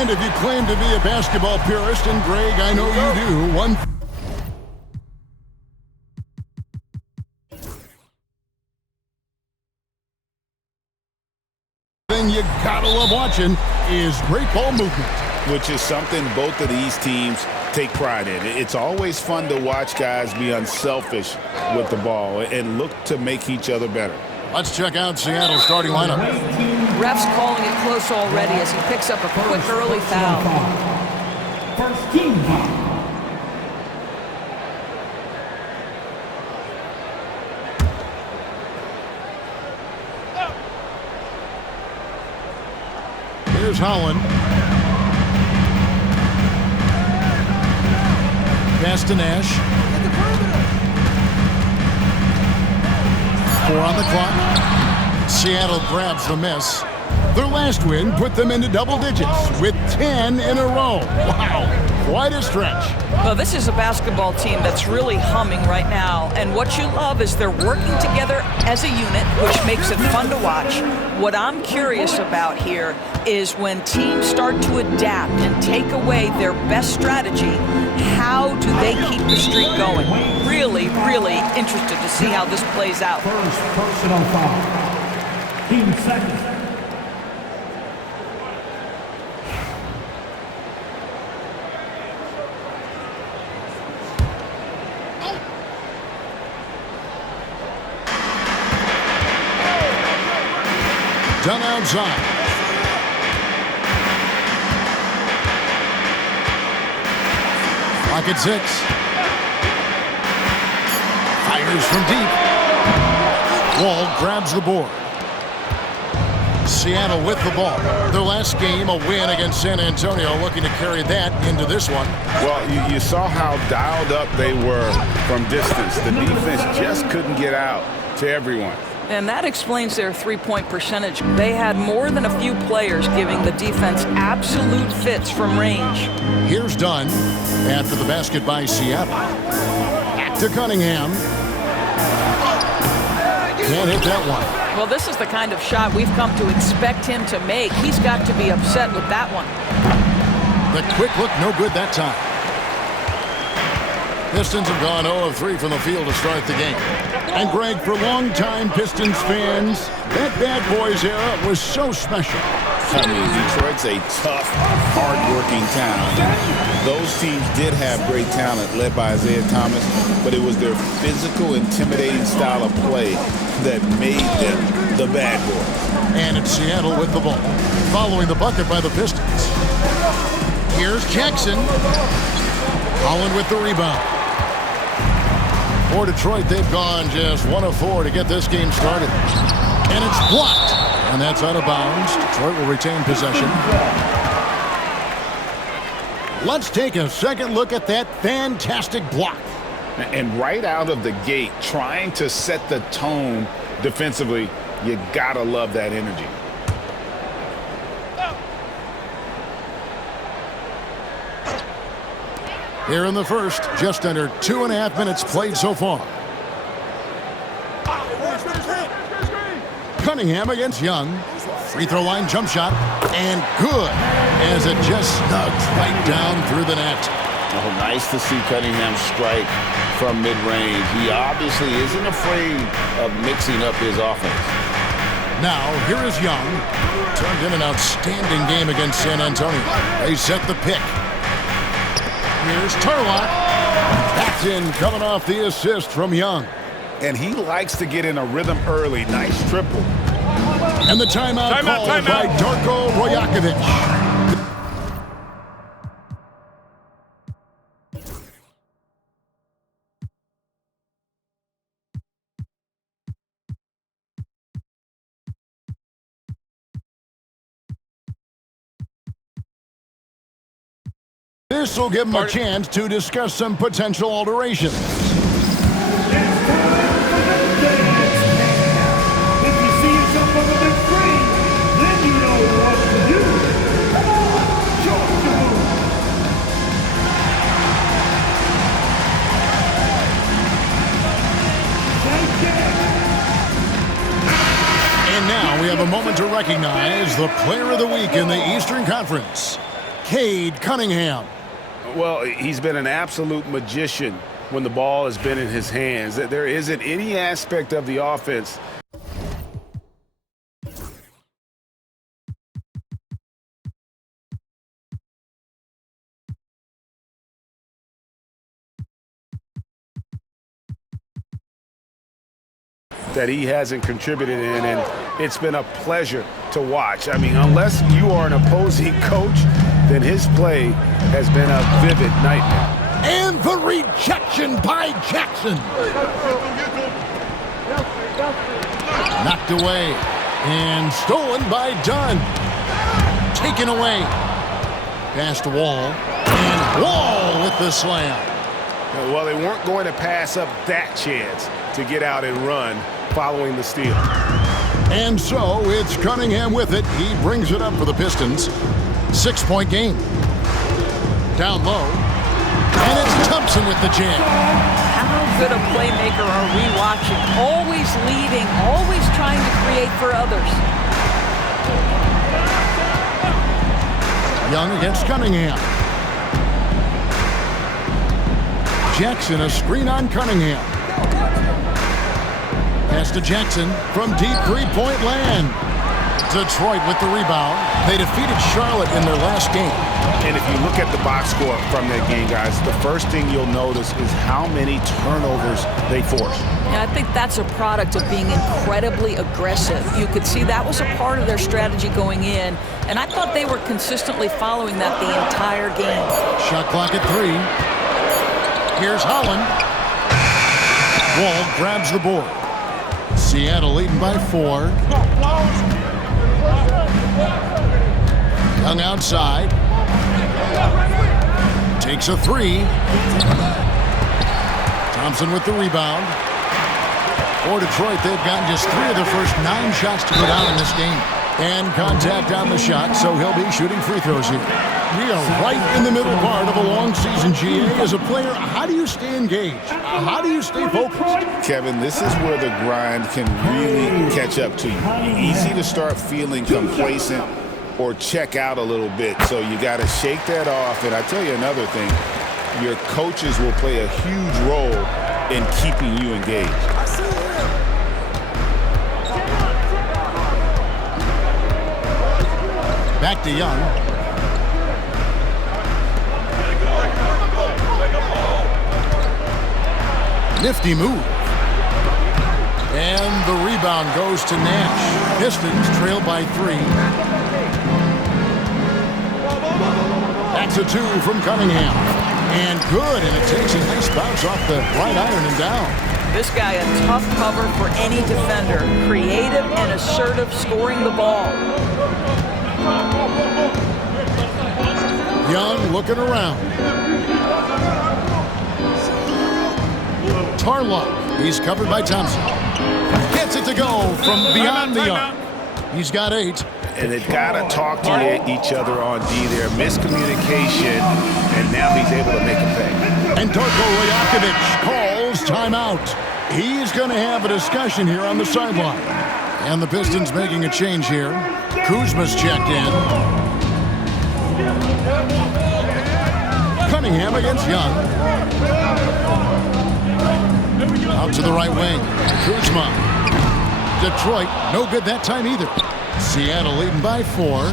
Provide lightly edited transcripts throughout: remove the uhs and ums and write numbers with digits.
And if you claim to be a basketball purist, and Greg, I know you do, one thing you gotta love watching is great ball movement. Which is something both of these teams take pride in. It's always fun to watch guys be unselfish with the ball and look to make each other better. Let's check out Seattle's starting lineup. Ref's calling it close already as he picks up a quick early foul. First team foul. Here's Holland. Pass to Nash. 4 on the clock. Seattle grabs the miss. Their last win put them into double digits with 10 in a row. Wow, quite a stretch. Well, this is a basketball team that's really humming right now, and what you love is they're working together as a unit, which makes it fun to watch. What I'm curious about here is when teams start to adapt and take away their best strategy, how do they keep the streak going? Really, really interested to see how this plays out. First personal foul. Team second. Done outside. Clock at 6. Fires from deep. Wall grabs the board. Seattle with the ball. Their last game, a win against San Antonio, looking to carry that into this one. Well, you saw how dialed up they were from distance. The defense just couldn't get out to everyone. And that explains their three-point percentage. They had more than a few players giving the defense absolute fits from range. Here's Dunn after the basket by Seattle. Back to Cunningham. Can't hit that one. Well, this is the kind of shot we've come to expect him to make. He's got to be upset with that one. The quick look, no good that time. Pistons have gone 0 of 3 from the field to start the game. And Greg, for longtime Pistons fans, that Bad Boys era was so special. I mean, Detroit's a tough, hard-working town. Those teams did have great talent led by Isaiah Thomas, but it was their physical, intimidating style of play that made them the Bad Boys. And it's Seattle with the ball, following the bucket by the Pistons. Here's Jackson. Holland with the rebound. For Detroit, they've gone just 1 of 4 to get this game started. And it's blocked. And that's out of bounds. Detroit will retain possession. Let's take a second look at that fantastic block. And right out of the gate, trying to set the tone defensively, you gotta love that energy. Here in the first, just under 2.5 minutes played so far. Cunningham against Young. Free throw line jump shot. And good, as it just snugs right down through the net. Oh, nice to see Cunningham strike from mid-range. He obviously isn't afraid of mixing up his offense. Now, here is Young. Turned in an outstanding game against San Antonio. They set the pick. Here's Turlock. Backed in, coming off the assist from Young. And he likes to get in a rhythm early. Nice triple. And the timeout called by Darko Rojakovic. This will give him a chance to discuss some potential alterations. And now we have a moment to recognize the Player of the Week in the Eastern Conference. Cade Cunningham. Well, he's been an absolute magician when the ball has been in his hands. There isn't any aspect of the offense that he hasn't contributed in, and it's been a pleasure to watch. I mean, unless you are an opposing coach, then his play has been a vivid nightmare. And the rejection by Jackson. Knocked away and stolen by Dunn. Taken away. Past Wall. And Wall with the slam. Well, they weren't going to pass up that chance to get out and run following the steal. And so it's Cunningham with it. He brings it up for the Pistons. 6-point game. Down low. And it's Thompson with the jam. How good a playmaker are we watching? Always leading, always trying to create for others. Young against Cunningham. Jackson, a screen on Cunningham. Pass to Jackson from deep three-point land. Detroit with the rebound. They defeated Charlotte in their last game. And if you look at the box score from that game, guys, the first thing you'll notice is how many turnovers they forced. Yeah, I think that's a product of being incredibly aggressive. You could see that was a part of their strategy going in, and I thought they were consistently following that the entire game. Shot clock at 3. Here's Holland. Wall grabs the board. Seattle leading by 4. Young outside. Takes a 3. Thompson with the rebound. For Detroit, they've gotten just 3 of the first 9 shots to go down in this game. And contact on the shot, so he'll be shooting free throws here. We are right in the middle part of a long season, GA. As a player, how do you stay engaged? How do you stay focused? Kevin, this is where the grind can really catch up to you. Easy to start feeling complacent or check out a little bit. So you got to shake that off. And I tell you another thing, your coaches will play a huge role in keeping you engaged. Back to Young. Nifty move. And the rebound goes to Nash. Pistons trail by 3. That's a 2 from Cunningham. And good, and it takes a nice bounce off the right iron and down. This guy a tough cover for any defender. Creative and assertive scoring the ball. Young looking around. Tarlock, he's covered by Thompson. Gets it to go from beyond the arc. He's got 8. And they've got to talk to each other on D there. Miscommunication, and now he's able to make a pay. And Darko Rajakovic calls timeout. He's going to have a discussion here on the sideline. And the Pistons making a change here. Kuzma's checked in. Cunningham against Young. Out to the right wing. Kuzma. Detroit, no good that time either. Seattle leading by 4.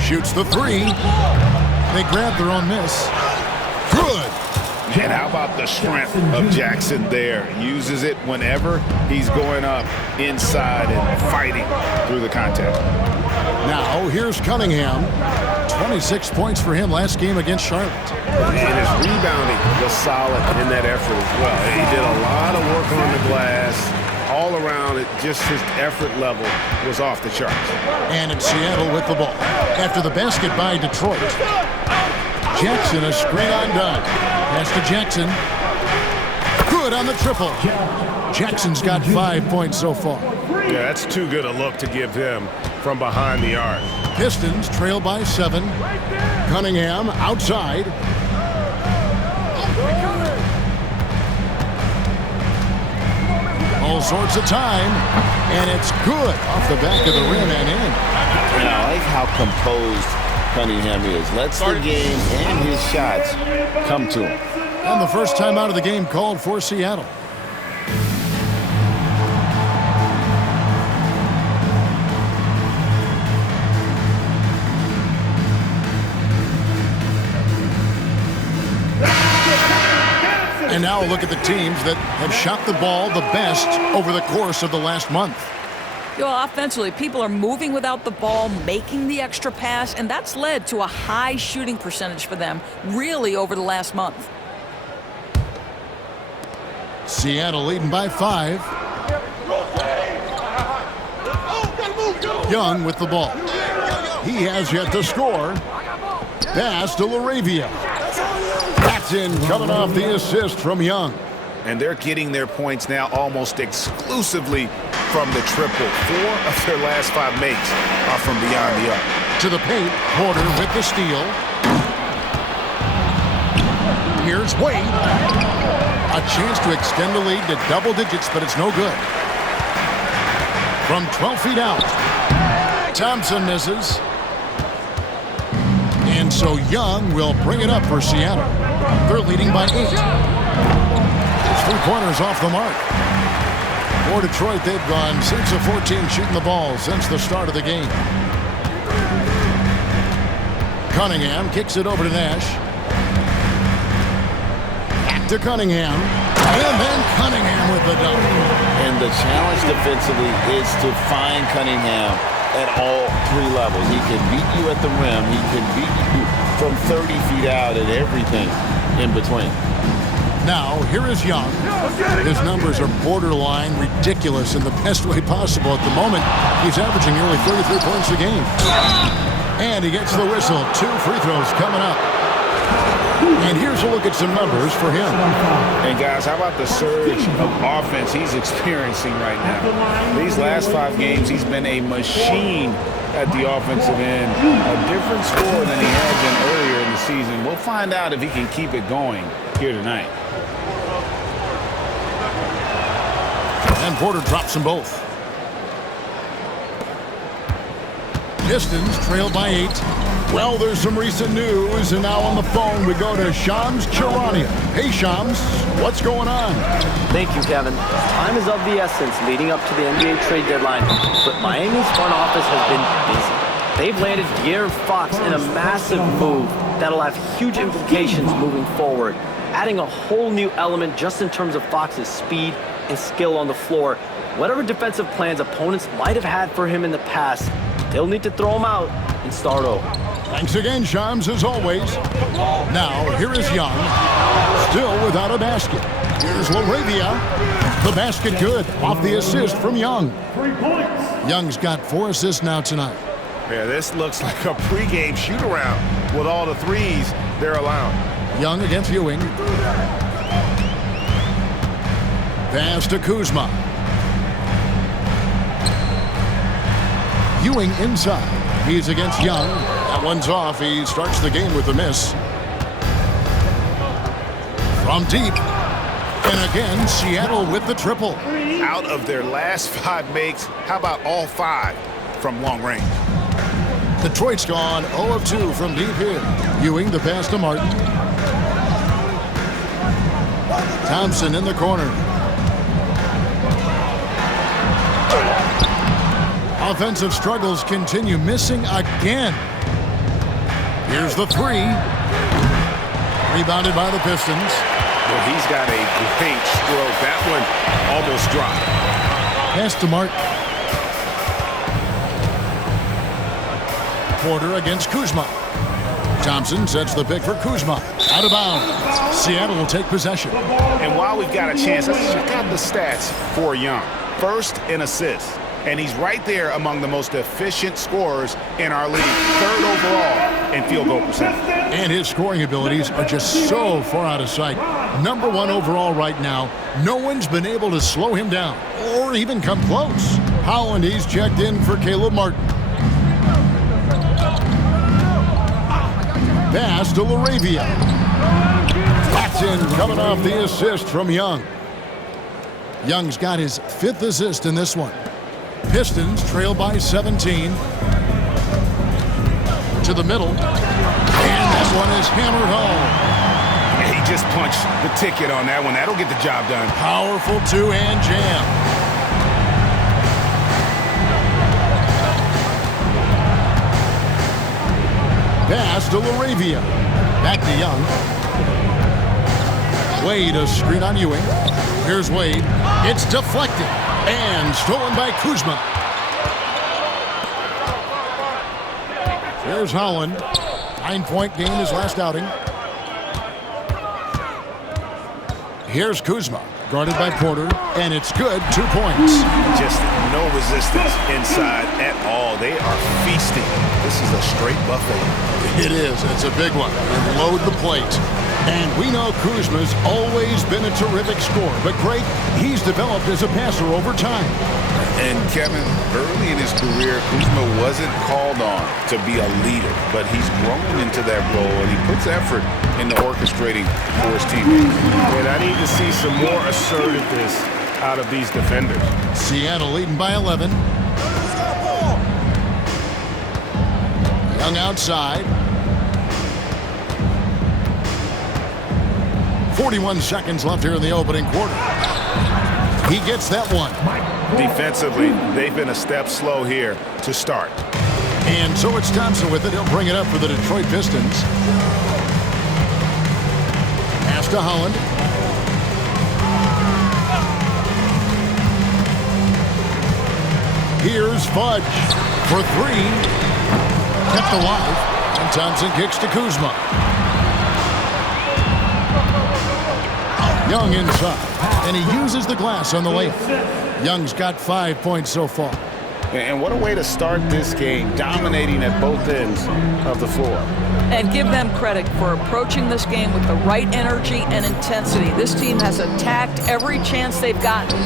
Shoots the 3. They grab their own miss. Good. And how about the strength of Jackson there? Uses it whenever he's going up inside and fighting through the contact. Now here's Cunningham. 26 points for him last game against Charlotte. And his rebounding was solid in that effort as well. He did a lot of work on the glass. All around it, just his effort level was off the charts. And it's Seattle with the ball. After the basket by Detroit. Jackson, a screen on Dunn. Pass to Jackson. Good on the triple. Jackson's got 5 points so far. Yeah, that's too good a look to give him from behind the arc. Pistons trail by 7. Cunningham outside. All sorts of time, and it's good off the back of the rim and in. And I like how composed Cunningham is. Lets the game and his shots come to him. And the first time out of the game called for Seattle. And now a look at the teams that have shot the ball the best over the course of the last month. You know, offensively, people are moving without the ball, making the extra pass, and that's led to a high shooting percentage for them, really, over the last month. Seattle leading by 5. Young with the ball. He has yet to score. Pass to LaRavia. That's in, coming off the assist from Young. And they're getting their points now almost exclusively from the triple. 4 of their last 5 makes are from beyond the arc. To the paint, Porter with the steal. Here's Wade. A chance to extend the lead to double digits, but it's no good. From 12 feet out, Thompson misses. And so Young will bring it up for Seattle. They're leading by 8. His 3-pointers off the mark. For Detroit, they've gone 6 of 14 shooting the ball since the start of the game. Cunningham kicks it over to Nash. Back to Cunningham. And then Cunningham with the dunk. And the challenge defensively is to find Cunningham at all 3 levels. He can beat you at the rim. He can beat you from 30 feet out and everything in between. Now, here is Young. His numbers are borderline ridiculous in the best way possible at the moment. He's averaging nearly 33 points a game. And he gets the whistle. 2 free throws coming up. And here's a look at some numbers for him. And guys, how about the surge of offense he's experiencing right now? These last 5 games, he's been a machine at the offensive end. A different score than he had been earlier in the season. We'll find out if he can keep it going here tonight. And Porter drops them both. Pistons trail by 8. Well, there's some recent news, and now on the phone we go to Shams Charania. Hey, Shams, what's going on? Thank you, Kevin. Time is of the essence leading up to the NBA trade deadline, but Miami's front office has been busy. They've landed De'Aaron Fox in a massive move that'll have huge implications moving forward, adding a whole new element just in terms of Fox's speed and skill on the floor. Whatever defensive plans opponents might have had for him in the past, they'll need to throw him out and start over. Thanks again, Shams, as always. Now, here is Young, still without a basket. Here's LaRavia. The basket good, off the assist from Young. 3 points. Young's got 4 assists now tonight. Yeah, this looks like a pregame shoot-around with all the threes they're allowing. Young against Ewing. Pass to Kuzma. Ewing inside. He's against Young. That one's off. He starts the game with a miss. From deep. And again, Seattle with the triple. Out of their last 5 makes, how about all 5 from long range? Detroit's gone 0 of 2 from deep here. Ewing the pass to Martin. Thompson in the corner. Offensive struggles continue, missing again. Here's the 3. Rebounded by the Pistons. Well, he's got a great stroke. That one almost dropped. Pass to Martin. Porter against Kuzma. Thompson sets the pick for Kuzma. Out of bounds. Seattle will take possession. And while we've got a chance, let's check out the stats for Young. First in assists. And he's right there among the most efficient scorers in our league. 3rd overall in field goal percentage. And his scoring abilities are just so far out of sight. Number 1 overall right now. No one's been able to slow him down or even come close. Holland, he's checked in for Caleb Martin. Pass to LaRavia. That's in, coming off the assist from Young. Young's got his 5th assist in this one. Pistons trail by 17. to the middle. And that one is hammered home. He just punched the ticket on that one. That'll get the job done. Powerful two-hand jam. Pass to LaRavia. Back to Young. Wade, a screen on Ewing. Here's Wade. It's deflected and stolen by Kuzma. Here's Holland. 9-point game his last outing. Here's Kuzma, guarded by Porter, and it's good. 2 points. Just no resistance inside at all. They are feasting. This is a straight buffet. It is. It's a big one. And load the plate. And we know Kuzma's always been a terrific scorer, but great, he's developed as a passer over time. And Kevin, early in his career, Kuzma wasn't called on to be a leader, but he's grown into that role, and he puts effort into orchestrating for his teammates. And I need to see some more assertiveness out of these defenders. Seattle leading by 11. Young outside. 41 seconds left here in the opening quarter. He gets that one. Defensively, they've been a step slow here to start. And so it's Thompson with it. He'll bring it up for the Detroit Pistons. Pass to Holland. Here's Fudge for 3. Kept alive. And Thompson kicks to Kuzma. Young inside, and he uses the glass on the layup. Young's got 5 points so far. And what a way to start this game, dominating at both ends of the floor. And give them credit for approaching this game with the right energy and intensity. This team has attacked every chance they've gotten.